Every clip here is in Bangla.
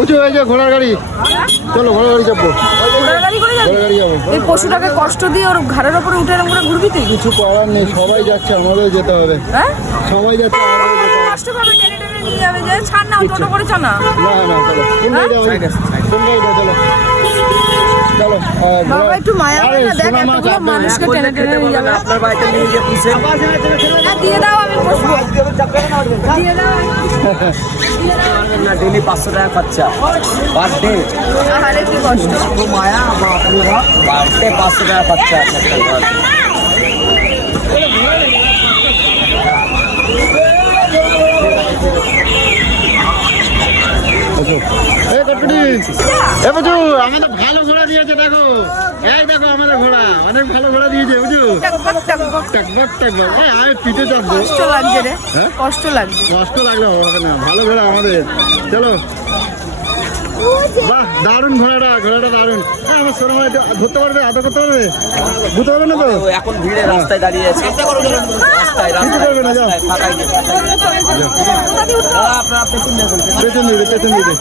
উঁচু হয়ে যায় ঘোড়ার গাড়ি, চলো ঘোড়ার গাড়ি চাপবো। ঘোড়ার গাড়ি যাবো। এই পশুটাকে কষ্ট দিয়ে ওর ঘাড়ের উপরে উঠে এরকম করে ঘুরবি তুই? কিছু করার নেই, সবাই যাচ্ছে, আমাদের যেতে হবে। হ্যাঁ সবাই যাচ্ছে, আমাদের যেতে হবে। কষ্ট পাবে, টেনে টেনে নিয়ে যাবে। যে ছাড় না, টোটো করে চল না। না না চলো, কোন গাড়ি যাবো? কোন গাড়ি যাবো? চলো চলো। বাবা একটু মায়া করে না, দেখ এতগুলো মানুষকে টেনে টেনে নিয়ে যাবে। আপনার বাড়িতে নিয়ে গিয়ে পুষে দিয়ে দাও, আমি বসবো। দিয়ে দাও না, ডেলি 500 টাকা খরচা পার ডে। আরে কি কষ্ট। মায়া পার ডে 500 টাকা খরচা। বুঝু আমাদের ভালো ঘোড়া দিয়েছে, দেখো এই দেখো আমাদের ঘোড়া অনেক ভালো ঘোড়া দিয়েছে বুঝু। পিঠে চাপবো, কষ্ট লাগছে রে, কষ্ট লাগছে। কষ্ট লাগলে হবে না, ভালো ঘোড়া আমাদের। চলো বাহ, দারুণ ঘোড়াটা, ঘোড়াটা দারুণ। আমার সোনা ভাই ধরতে পারবে, আদর করতে পারবে, ধরতে পারবে না তো? এখন ভিড়ে রাস্তায় দাঁড়িয়ে আছে, রাস্তায় পারবে না, যাও পেছন দিবে, পেছন দিবে।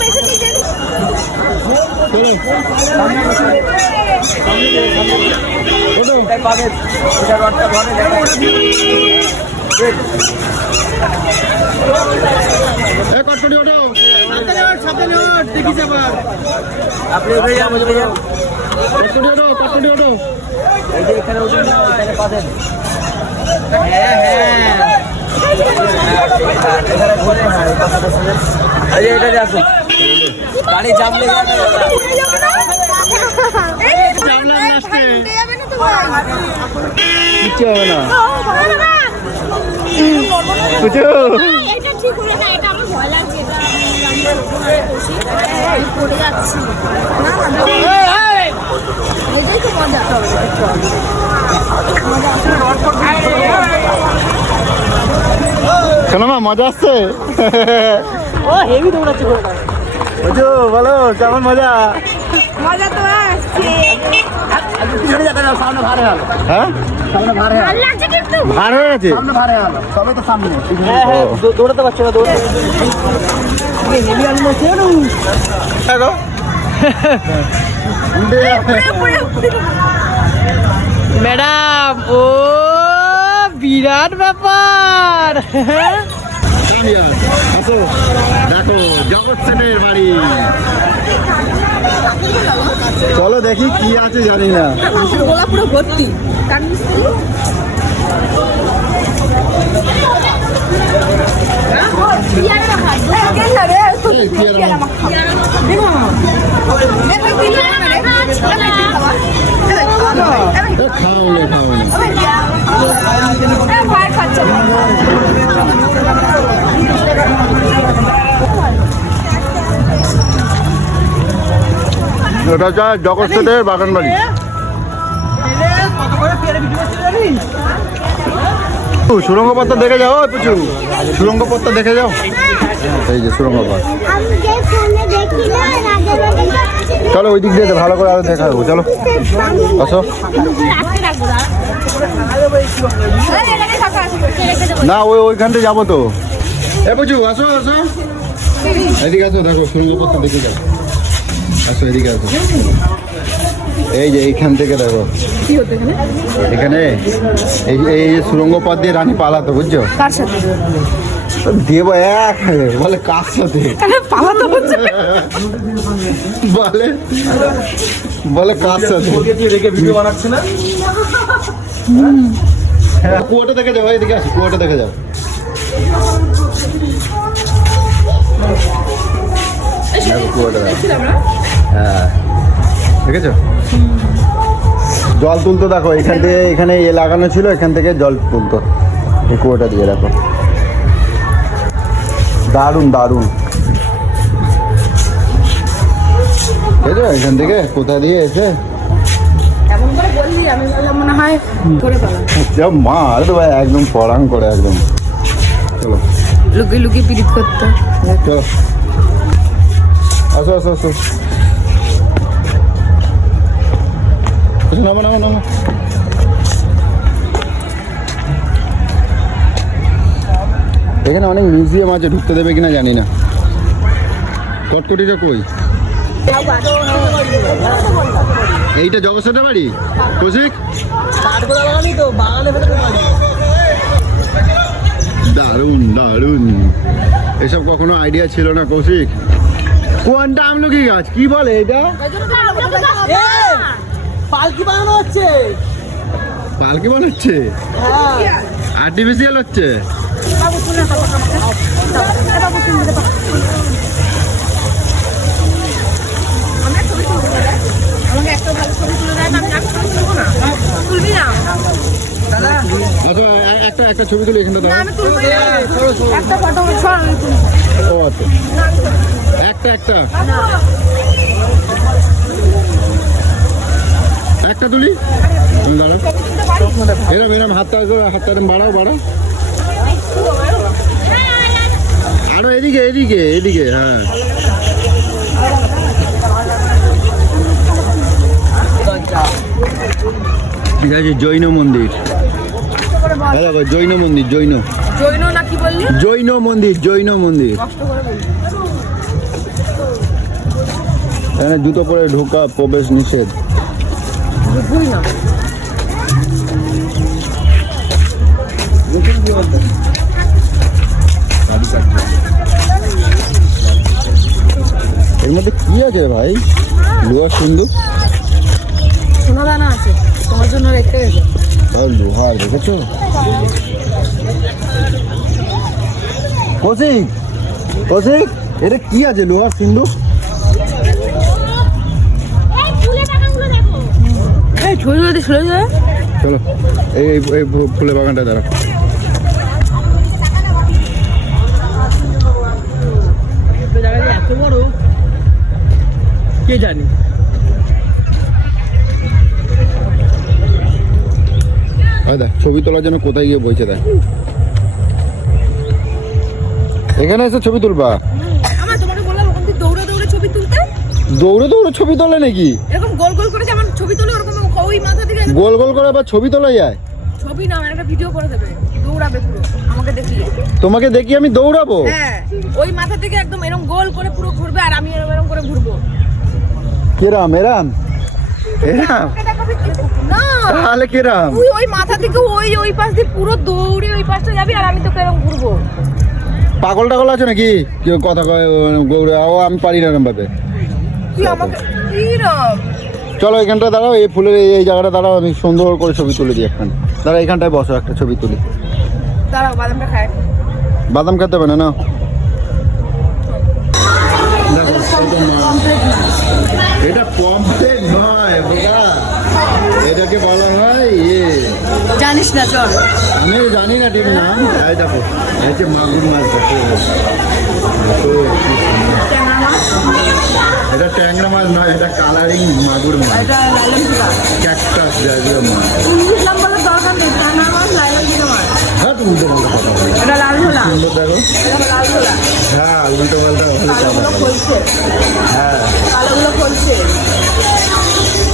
কটকটি ওঠো, দেখিস আবার। আপনি উঠে যান, উঠে যান। কটকটি ওঠো, কটকটি ওঠো। এই যে এখানে উঠে যান, এখানে পাবেন। হ্যাঁ হ্যাঁ, এখানে ঘুরে, হ্যাঁ এই পাশে বসে। এই যে এটাতে আসুন, গাড়ি জাম লেগে যাবে। কিচ্ছু হবে না, বুঝছো? শোনো মা, মজা আসছে? ও হেভি দৌড়াচ্ছে ঘোড়াটা। বুঝছো, বলো কেমন মজা? মজা তো আসছে। পিছনে যেতে যাও, সামনে ভার হয়ে গেল। হ্যাঁ সামনে ভার হয়ে গেল। ভার হয়ে গেছে, সামনে ভার হয়ে গেল, সবে তো সামনে। হ্যাঁ হ্যাঁ, দৌড়াতে পারছো না, দৌড়াতে। হেভি আনন্দ ছিল না। দেখো ম্যাডাম, ও বিরাট ব্যাপার। আসো, দেখো জগৎ সেনের বাড়ি। চলো দেখি কি আছে, জানি না। গোলা পুরো ভর্তি। খাওয়ানো খাওয়ানো এটা হচ্ছে জগৎ সেনের বাগান বাড়ি। সুরঙ্গ পথটা দেখে যাও, প্রচুর সুরঙ্গ পথটা দেখে যাও। এই যে সুরঙ্গ পথ, চলো ওই দিক দিয়ে ভালো করে আরো দেখা যাবো। চলো আসো। না ওইখান থেকে যাবো তো। এ বুঝু, আসো আসো, এদিকে আসো, দেখো সুরঙ্গ পথটা দেখে যাও। আসো এদিকে আসো, এই যে এইখান থেকে দেখো, এখানে এই সুরঙ্গ পথ দিয়ে রানী পালাতো, বুঝছো? কার সাথে দেবো এক বলে, কার সাথে পালাতো? বলে বলে কার সাথে ভিডিও বানাচ্ছে না। হ্যাঁ, কুয়োটা দেখে যাও, এদিকে আসো, কুয়োটা দেখে যাও। কুয়োটা হ্যাঁ, দেখেছো? জল তুলতো, দেখো এখান থেকে, এখানে এ লাগানো ছিল, এখান থেকে জল তুলতো এই কুয়োটা দিয়ে। দেখো দারুণ দারুণ, বুঝছো? এখান থেকে কোথা দিয়ে এসে এমন করে বললি, আমি বললাম মনে হয় করে পালাম। মার তো ভাই, একদম পড়াং করে একদম। চলো লুকিয়ে লুকিয়ে পিরিত করতে। চলো আসো আসো আসো, নামো নামো নামো। এখানে অনেক মিউজিয়াম আছে, ঢুকতে দেবে কিনা জানি না। কটকটিটা কই? এইটা জগৎসেটের বাড়ি? কৌশিক কাঠগোলা বাগানই তো, বাগানে ফেলে বাড়ি। দারুণ দারুণ, এসব কখনো আইডিয়া ছিল না কৌশিক। কোনটা আমলকি গাছ কি বলে এটা? পালকি বানানো হচ্ছে। পালকি বানাচ্ছে? আর্টিফিশিয়াল হচ্ছে? আমাকে একটা ভালো ছবি তুলে দেয়, আমি ছবি তুলবো না। তুলবি না দাদা? আচ্ছা একটা একটা ছবি তুলে এখানটা দাও। আমি তুলবো না, একটা ফটো সর। ও আচ্ছা, একটা একটা একটা তুলি। তুমি দাঁড়াও, এরম এরম হাতটা হাতটা এরম বাড়াও বাড়াও। আরো এদিকে এদিকে এদিকে, হ্যাঁ। ঠিক আছে, জৈন মন্দির। দেখো জৈন মন্দির, জৈন জৈন না কি বললি? জৈন মন্দির, জৈন মন্দির। কষ্ট করে বললি। এখানে জুতো পরে ঢোকা প্রবেশ নিষেধ। বুঝবই না। এর মধ্যে কি আছে ভাই? লোহার সুন্দর সোনা দানা আছে, তোমার জন্য রেখে গেছে। লোহার, দেখেছো? কৌশিক কৌশিক, এটা কি আছে লোহার সুন্দর? এই ছবি যদি চলে যায়। চলো এই এই ফুলের বাগানটা দাঁড়াও। এত বড় কে জানি। দেখ ছবি তোলার জন্য কোথায় গিয়ে বইছে, দেখ এখানে এসে ছবি তুলবা। আমার তোমাকে বললাম ওখান থেকে দৌড়ে দৌড়ে ছবি তুলতে। দৌড়ে দৌড়ে ছবি তোলে নাকি? এরকম গোল গোল করে যেমন ছবি তোলে ওরকম ওই মাথা থেকে গোল গোল করে আবার ছবি তোলা যায়? ছবি না, একটা ভিডিও করে দেবে, দৌড়াবে পুরো আমাকে দেখিয়ে। তোমাকে দেখি আমি দৌড়াবো? হ্যাঁ, ওই মাথা থেকে একদম এরকম গোল করে পুরো ঘুরবে আর আমি এরকম করে ঘুরবো। কিরাম এরাম এরাম? না তাহলে কিরাম? তুই ওই মাথা থেকে ওই ওই পাশ দিয়ে পুরো দৌড়ে ওই পাশে যাবি আর আমি তোকে এরকম ঘুরবো। পাগল টাগল আছে নাকি? কেউ কথা কয় গৌড়ে, ও আমি পারি না এরম ভাবে। তুই আমাকে কিরম? চলো এখানটা দাঁড়াও, এই ফুলের এই জায়গাটা দাঁড়াও, আমি সুন্দর করে ছবি তুলে দিই একখান। দাঁড়া এখানটায় বসো, একটা ছবি তুলি। দাঁড়াও বাদামটা খাই। বাদাম খেতে হবে না, না এটা পমফ্রেট নয় বোকা, এটাকে বলা হয় জানিস না চল। আমি জানি না ঠিক নাম। এই দেখো এই যে মাগুর মাছ, এটা ট্যাংরা মাছ নয়, এটা কালারিং মাগুর মাছ, এটা লাইলন ফুলা। ক্যাকটাস জাতীয় মাছ। ইংলিশ নাম বলার দরকার নেই, ট্যাংরা মাছ লাইলন ফুলা মাছ। হ্যাঁ তুমি উল্টো পাল্টা কথা বলো। এটা লাল ঝোলা। সুন্দর দেখো, এটা লাল ঝোলা। হ্যাঁ উল্টো পাল্টা কালোগুলো ফলছে। হ্যাঁ কালোগুলো ফলছে।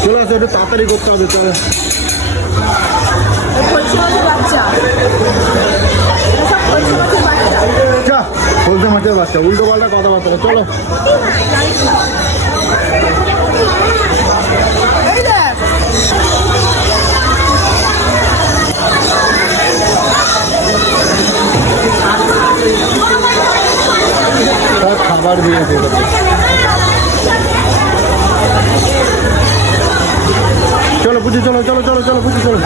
চলে আসো, একটু তাড়াতাড়ি করতে হবে। চলো ফলছে মাছের বাচ্চা। এসব ফলছে মাছের বাচ্চা। বলতে মাছের বাচ্চা, উল্টো পাল্টা কথাবার্তা। চলো জানিস না। এই দেখ। সব খাবার দিয়েছে। চলো বুঝি, চলো চলো চলো চলো বুঝি, চলো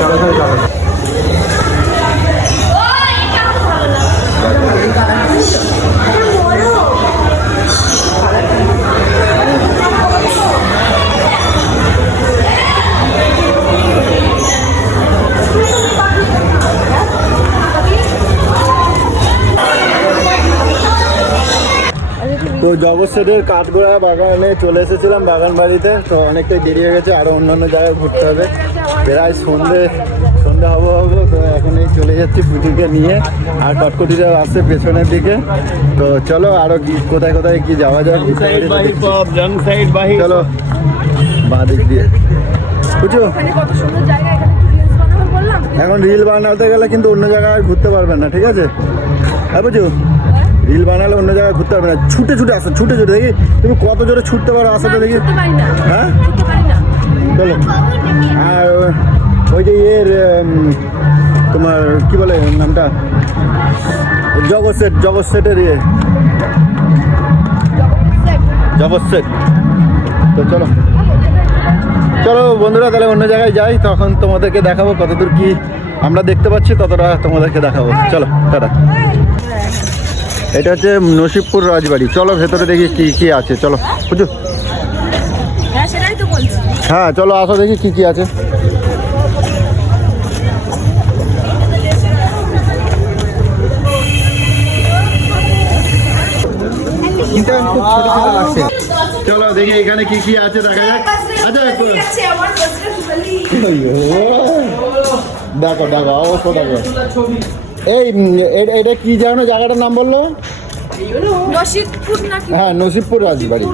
চলো চলো চলো। তো জগৎসেটের কাঠগোড়া বাগানে চলে এসেছিলাম, বাগান বাড়িতে। তো অনেকটাই দেরি হয়ে গেছে, আরও অন্যান্য জায়গায় ঘুরতে হবে। প্রায় সন্ধে হবো। তো এখন এই চলে যাচ্ছি পুজোকে নিয়ে, আর কটকটিরা আসছে পেছনের দিকে। তো চলো আরও কোথায় কোথায় কি যাওয়া যায়। চলো বাঁ দিক দিয়ে বুঝছো। এখানে কত সুন্দর জায়গা, এখানে কি রিলস বানাবো বললাম। এখন রিল বানাতে গেলে কিন্তু অন্য জায়গায় ঘুরতে পারবেন না, ঠিক আছে? হ্যাঁ বুঝু, রিল বানালে অন্য জায়গায় ঘুরতে পারবে না, ছুটে ছুটে আসো, ছুটে ছুটে দেখি তুমি কত জোরে ছুটতে পারো, আসাতে দেখি। ছুটতে পারি না, হ্যাঁ ছুটতে পারি না। চলো। আর ওই যে ইয়ের তোমার কি বলে নামটা, জগৎ সেটের ইয়ে, জগৎ সেট। তো চলো চলো বন্ধুরা, তাহলে অন্য জায়গায় যাই, তখন তোমাদেরকে দেখাবো কতদূর কি আমরা দেখতে পাচ্ছি, ততটা তোমাদেরকে দেখাবো। চলো টাটা। এটা হচ্ছে নসিবপুর রাজবাড়ি। চলো ভেতরে দেখি কি কি আছে। চলো বুঝো। হ্যাঁ সেটাই তো বলছি। হ্যাঁ চলো আসো দেখি কি কি আছে। কিন্তু খুব ছোট ছোট লাগছে। চলো দেখি এখানে কি কি আছে দেখা যাক। আচ্ছা দেখো দেখো অবশ্য দেখো। এই এটা কি জানো জায়গাটার নাম বললো? নসিবপুর নাকি? হ্যাঁ নসিবপুর রাজবাড়ি।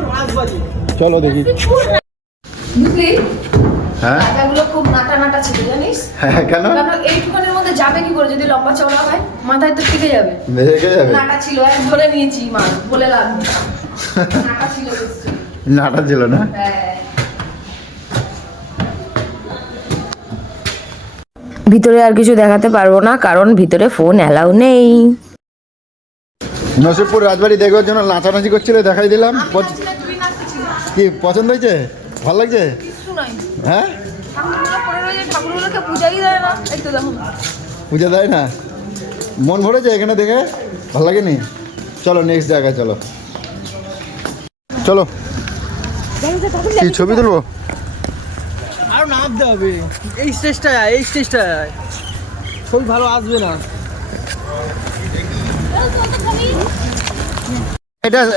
চলো দেখি। বুঝলি হ্যাঁ জায়গাগুলো খুব নাটা নাটা ছিল জানিস? হ্যাঁ কেন? কারণ এইটুখানের মধ্যে যাবে কি করে, যদি লম্বা চওড়া হয় মাথায় তো টিকে যাবে। দেখে যাবে। নাটা ছিল, এক ধরে নিয়েছি মাছ বলে লাভ নেই। নাটা ছিল বুঝছি। নাটা ছিল না? হ্যাঁ। ভিতরে আর কিছু দেখাতে পারবো না, কারণ ভিতরে ফোন অ্যালাউ নেই। নসিবপুর রাজবাড়ি দেখবার জন্য নাচানাচি করছিলে, দেখাই দিলাম। কি পছন্দ হয়েছে? ভালো লাগছে? কিছু নাই। হ্যাঁ ঠাকুরগুলো পড়ে রয়েছে, ঠাকুরগুলোকে পূজাই দেয় না। এই তো দেখুন পুজো দেয় না। মন ভরেছে এখানে দেখে? ভালো লাগেনি? চলো নেক্সট জায়গায় চলো। চলো কি ছবি তুলবো? আরো নামতে হবে। এই স্টেজটা ছবি ভালো আসবে না।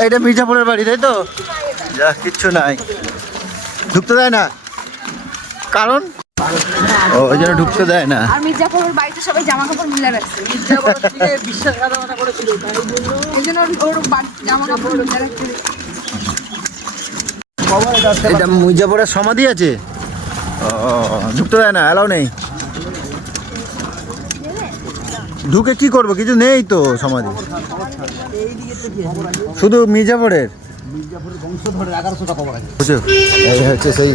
এটা মির্জাপুরের বাড়ি তাই তো? যা কিচ্ছু নাই, ঢুকতে দেয় না। কারণ ওই জন্য ঢুকতে দেয় না। আর মির্জাপুরের বাড়িতে সবাই জামা কাপড় মিলে রাখছে, বিশ্বাসঘাতকতা করেছিল, তাই জন্য এই জন্য ওর জামা কাপড় মিলে রাখছে। এটা মির্জাপুরের সমাধি আছে? ও ঢুকতে দেয় না, অ্যালাউ নেই। ঢুকে কি করবো? কিছু নেই তো সমাধি, শুধু মির্জাপুরের বংশধরের 1100টা খবর আছে। বুঝছো? এই হচ্ছে সেই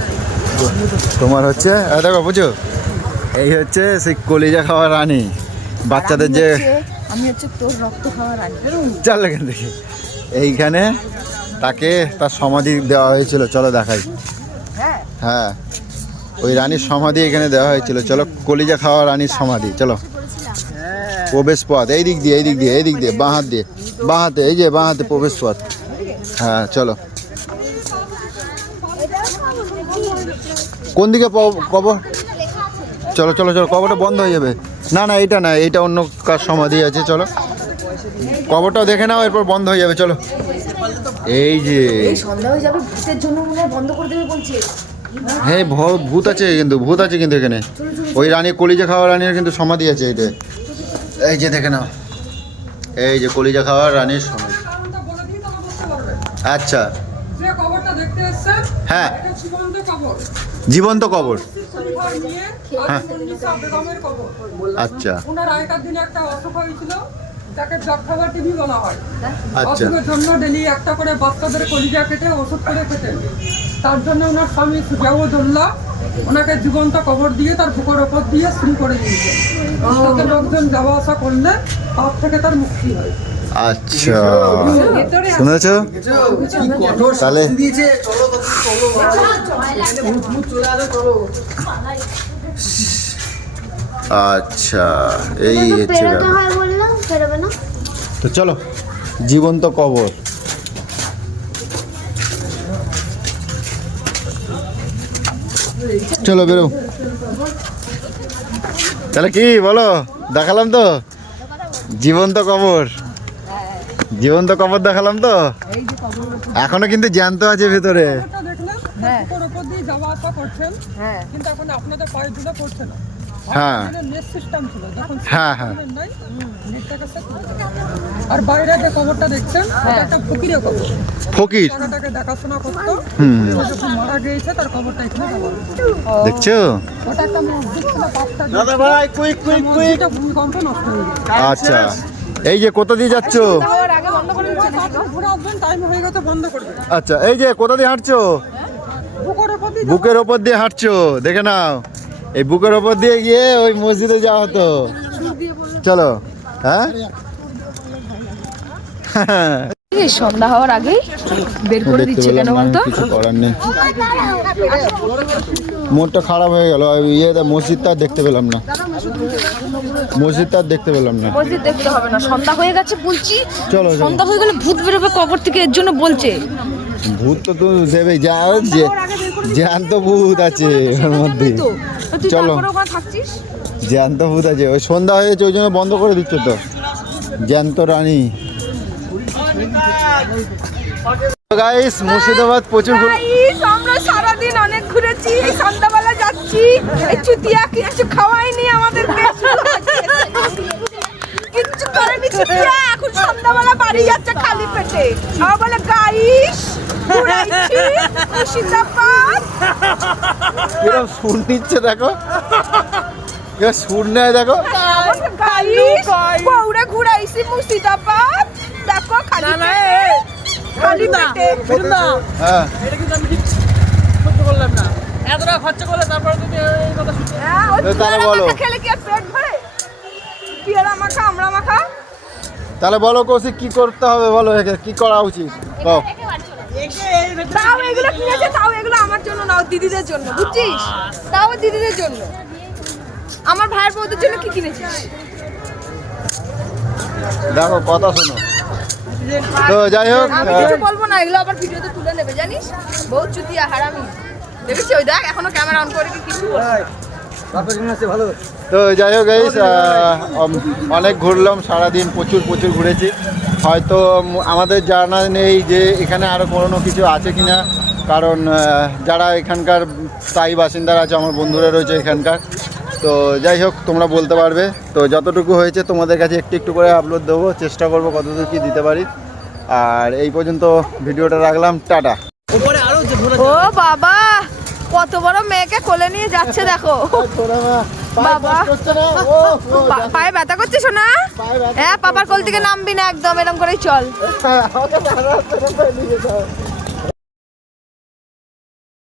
তোমার হচ্ছে দেখো বুঝছো, এই হচ্ছে সেই কলিজা খাওয়া রানী, বাচ্চাদের যে আমি হচ্ছে তোর রক্ত খাওয়ার রানী। চাল এখান থেকে। এইখানে তাকে তার সমাধি দেওয়া হয়েছিল, চলো দেখাই। হ্যাঁ ওই রানীর সমাধি এখানে দেওয়া হয়েছিল। চলো কলিজা খাওয়া রানীর সমাধি। চলো প্রবেশ পথ এই দিক দিয়ে, এই দিক দিয়ে, এই দিক দিয়ে, বাঁ হাত দিয়ে, বাঁ হাতে, এই যে বাঁ হাতে প্রবেশ পথ। হ্যাঁ চলো। কোন দিকে কবর? চলো চলো চলো, কবরটা বন্ধ হয়ে যাবে। না না এইটা না, এইটা অন্য কার সমাধি আছে। চলো কবরটাও দেখে নাও, এরপর বন্ধ হয়ে যাবে। চলো এই যে সন্ধ্যা হয়ে যাবে, ভূতের জন্য মনে হয় বন্ধ করে দেবে বলছে। হ্যাঁ ভূত আছে কিন্তু, ভূত আছে কিন্তু এখানে। ওই রানী কলিজা খাওয়া রানীর কিন্তু সমাধি আছে এইটা। এই যে দেখে নাও, এই যে কলিজা খাওয়া রানীর সমাধি। আচ্ছা যে কবরটা দেখতে এসেছেন, হ্যাঁ এটা জীবন্ত কবর। জীবন্ত কবর। ঘর নিয়ে হ্যাঁ। আলিমুন্নিসা বেগমের কবর। আচ্ছা ওনার আগেকার দিনে একটা অসুখ হয়েছিল, যাকে জগখাবার টিভি বলা হয়। আচ্ছা অসুখের জন্য ডেলি একটা করে বাচ্চাদের কলিজা কেটে ওষুধ করে খেতেন। তার জন্য ওনার স্বামী সুজাউদ্দৌলা ওনাকে জীবন্ত কবর দিয়ে তার বুকের ওপর দিয়ে শুরু করে দিয়েছে। তাতে লোকজন যাওয়া আসা করলে তার থেকে তার মুক্তি হয়। আচ্ছা শুনেছ তাহলে? আচ্ছা এই হচ্ছে ব্যাপার। তো চলো জীবন্ত কবর। চলো বেরো। তাহলে কি বলো, দেখালাম তো জীবন্ত কবর, জীবন্ত কবর দেখালাম তো। এখনো কিন্তু জ্যান্ত আছে ভেতরে। কবরটা দেখলেন, বুকের ওপর দিয়ে যাওয়া আসা করছেন, কিন্তু এখন আপনাদের পায়ে ধুলে পড়ছে না। হ্যাঁ নেট সিস্টেম ছিল, যখন হ্যাঁ হ্যাঁ নাই, নেটটাকে set করে দিলেন। আর বাইরে যে কবরটা দেখছেন, এটা একটা ফকিরের কবর। ফকির জায়গাটাকে দেখাশোনা করতো, ও যখন মারা গিয়েছে তার কবরটা এখানে দেওয়া হলো। দেখছো? ওটা একটা মসজিদ ছিল, পাঁচটা দাদা ভাই কুইক কুইক কুইক। মসজিদটা ভূমিকম্পে নষ্ট হয়ে গেছে। আচ্ছা এই যে কোথা দিয়ে যাচ্ছ? খাওয়ার আগে বন্ধ করে ঘুরে আসবেন, টাইম হয়ে গেছে বন্ধ করবে। আচ্ছা, এই যে কোথা দিয়ে হাঁটছো? বুকের ওপর দিয়ে বুকের ওপর দিয়ে হাঁটছো, দেখে নাও। এই বুকের ওপর দিয়ে গিয়ে ওই মসজিদে যাওয়া হতো। চলো। হ্যাঁ এই সন্ধ্যা হওয়ার আগেই বের করে দেখতে দিচ্ছে কেন পেলাম না, বলতো? কিছু করার নেই। মোড়টা খারাপ হয়ে গেল, মসজিদটা আর দেখতে পেলাম না, মসজিদটা আর দেখতে পেলাম না। মসজিদ দেখতে হবে না, সন্ধ্যা হয়ে গেছে বলছি। চলো চলো। সন্ধ্যা হয়ে গেলে ভূত বেরোবে কবর থেকে, এর জন্য বলছে। ভূত তো তুমি দেবে, যা জ্যান্ত ভূত আছে ওর মধ্যে। তো তুই চলো। তারপরে ওখানে থাকছিস। জ্যান্ত ভূত আছে, ওই সন্ধ্যা হয়েছে ওই জন্য বন্ধ করে দিচ্ছ তো। জ্যান্ত রানী। গাইস, মুর্শিদাবাদ প্রচুর আমরা সারাদিন অনেক ঘুরেছি, এই সন্ধ্যাবেলা যাচ্ছি। এই চুতিয়া কিছু খাওয়াইনি আমাদেরকে, কিচ্ছু করেনি চুতিয়া। এখন সন্ধ্যাবেলা বাড়ি যাচ্ছে খালি পেটে। আমার বলে গাইস ঘুরাইছি মুর্শিদাবাদ। কিরম সুর নিচ্ছে দেখো, কিরম সুর নেয় দেখো। গাইস বউরে ঘুরাইছি মুর্শিদাবাদ, দেখো খালি পেটে, খালি পেটে। হ্যাঁ, এটা কিন্তু আমি ঠিক সহ্য করলাম না। এত টাকা খরচা করলে তারপরে তুমি এই কথা শুনতে হ্যাঁ, ওই তাহলে পেয়ারা বলো। মাখা খেলে কি আর পেট ভরে? পেয়ারা মাখা, আমরা মাখা। তাহলে বলো কৌশিক, কি করতে হবে বলো, একে কি করা উচিত? কও। তাও এগুলো কিনেছে, তাও এগুলো আমার জন্য না, ওর দিদিদের জন্য, বুঝছিস? তাও ওর দিদিদের জন্য। আমার ভাইয়ের বউদের জন্য কি কিনেছিস? দেখো কথা শোনো। তো যাই হোক, আমি কিছু বলবো না, এগুলো আবার ভিডিওতে তুলে নেবে জানিস। বহুত চুতিয়া হারামি দেখেছি, ওই দেখ এখনো ক্যামেরা অন করে কি কিছু বলছে। তো যাই হোক গাইস, অনেক ঘুরলাম সারাদিন, প্রচুর ঘুরেছি। হয়তো আমাদের জানা নেই যে এখানে আরও কোনো কিছু আছে কিনা, কারণ যারা এখানকার স্থায়ী বাসিন্দারা আছে, আমার বন্ধুরা রয়েছে এখানকার। তো যাই হোক, তোমরা বলতে পারবে। তো যতটুকু হয়েছে তোমাদের কাছে একটু একটু করে আপলোড দেবো, চেষ্টা করবো কতদূর কি দিতে পারি। আর এই পর্যন্ত ভিডিওটা রাখলাম, টাটা। উপরে আরো যে ঘোরা ও বাবা, কত বড় মেয়েকে কোলে নিয়ে যাচ্ছে দেখো। বাবা পায়ে ব্যথা করছে শোনা? হ্যাঁ, পাপার কোল থেকে নামবি না একদম, এরকম করেই চল।